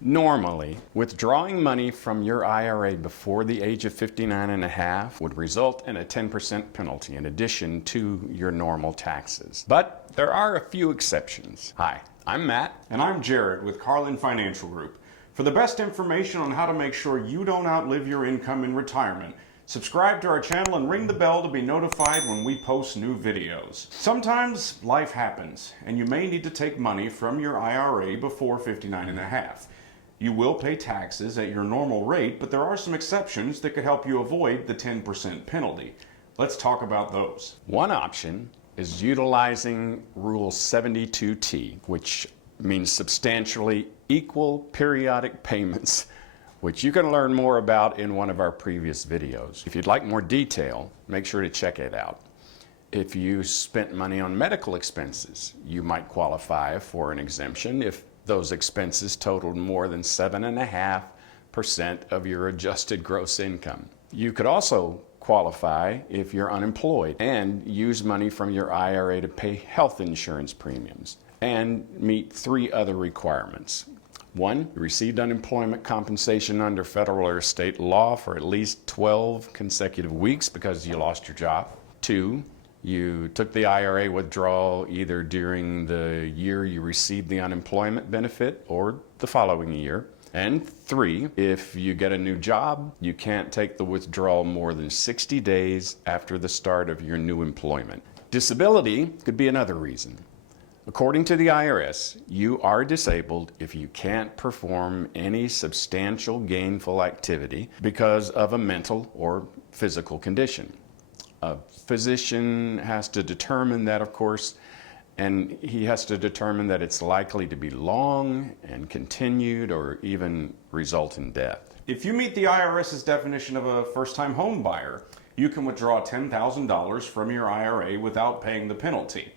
Normally, withdrawing money from your IRA before the age of 59 and a half would result in a 10% penalty in addition to your normal taxes. But there are a few exceptions. Hi, I'm Matt. And I'm Jared with Carlin Financial Group. For the best information on how to make sure you don't outlive your income in retirement, subscribe to our channel and ring the bell to be notified when we post new videos. Sometimes life happens, and you may need to take money from your IRA before 59 and a half. You will pay taxes at your normal rate, but there are some exceptions that could help you avoid the 10% penalty. Let's talk about those. One option is utilizing Rule 72T, which means substantially equal periodic payments, which you can learn more about in one of our previous videos. If you'd like more detail, make sure to check it out. If you spent money on medical expenses, you might qualify for an exemption if those expenses totaled more than 7.5% of your adjusted gross income. You could also qualify if you're unemployed and use money from your IRA to pay health insurance premiums and meet 3 other requirements. 1, you received unemployment compensation under federal or state law for at least 12 consecutive weeks because you lost your job. 2, you took the IRA withdrawal either during the year you received the unemployment benefit or the following year. And 3, if you get a new job, you can't take the withdrawal more than 60 days after the start of your new employment. Disability could be another reason. According to the IRS, you are disabled if you can't perform any substantial gainful activity because of a mental or physical condition. A physician has to determine that, of course, and he has to determine that it's likely to be long and continued or even result in death. If you meet the IRS's definition of a first-time home buyer, you can withdraw $10,000 from your IRA without paying the penalty.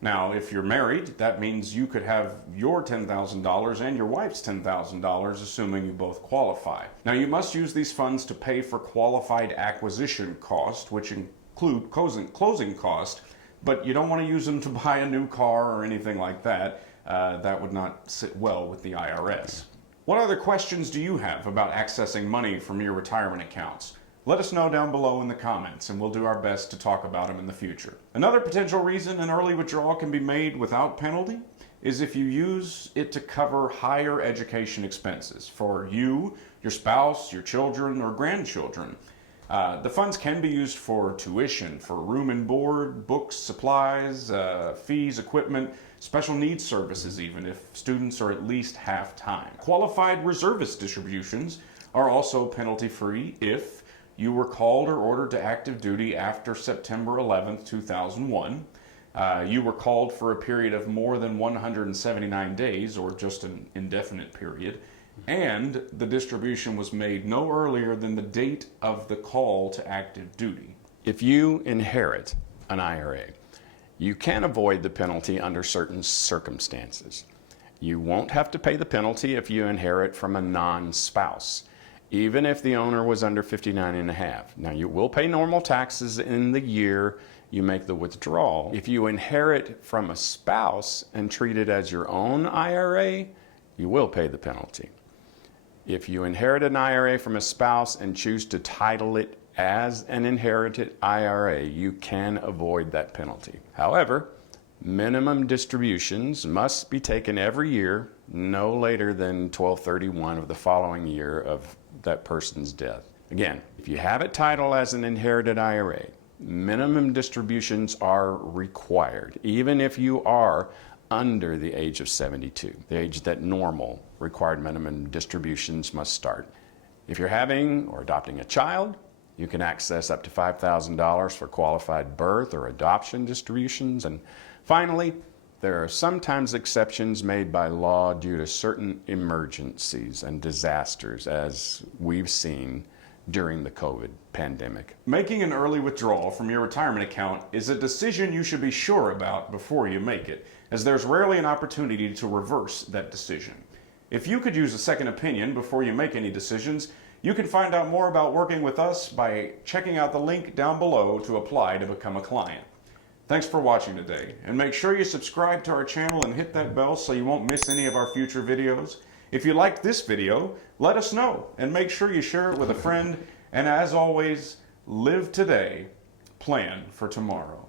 Now, if you're married, that means you could have your $10,000 and your wife's $10,000, assuming you both qualify. Now, you must use these funds to pay for qualified acquisition costs, which include closing costs, but you don't want to use them to buy a new car or anything like that. That would not sit well with the IRS. What other questions do you have about accessing money from your retirement accounts? Let us know down below in the comments, and we'll do our best to talk about them in the future. Another potential reason an early withdrawal can be made without penalty is if you use it to cover higher education expenses for you, your spouse, your children, or grandchildren. The funds can be used for tuition, for room and board, books, supplies, fees, equipment, special needs services even, if students are at least half-time. Qualified reservist distributions are also penalty-free if you were called or ordered to active duty after September 11th, 2001. You were called for a period of more than 179 days, or just an indefinite period, and the distribution was made no earlier than the date of the call to active duty. If you inherit an IRA, you can avoid the penalty under certain circumstances. You won't have to pay the penalty if you inherit from a non-spouse, even if the owner was under 59 and a half. Now, you will pay normal taxes in the year you make the withdrawal. If you inherit from a spouse and treat it as your own IRA, you will pay the penalty. If you inherit an IRA from a spouse and choose to title it as an inherited IRA, you can avoid that penalty. However, minimum distributions must be taken every year, no later than 12/31 of the following year of that person's death. Again, if you have it titled as an inherited IRA, minimum distributions are required, even if you are under the age of 72, the age that normal required minimum distributions must start. If you're having or adopting a child, you can access up to $5,000 for qualified birth or adoption distributions. And finally, there are sometimes exceptions made by law due to certain emergencies and disasters, as we've seen during the COVID pandemic. Making an early withdrawal from your retirement account is a decision you should be sure about before you make it, as there's rarely an opportunity to reverse that decision. If you could use a second opinion before you make any decisions, you can find out more about working with us by checking out the link down below to apply to become a client. Thanks for watching today, and make sure you subscribe to our channel and hit that bell so you won't miss any of our future videos. If you liked this video, let us know and make sure you share it with a friend. And as always, live today, plan for tomorrow.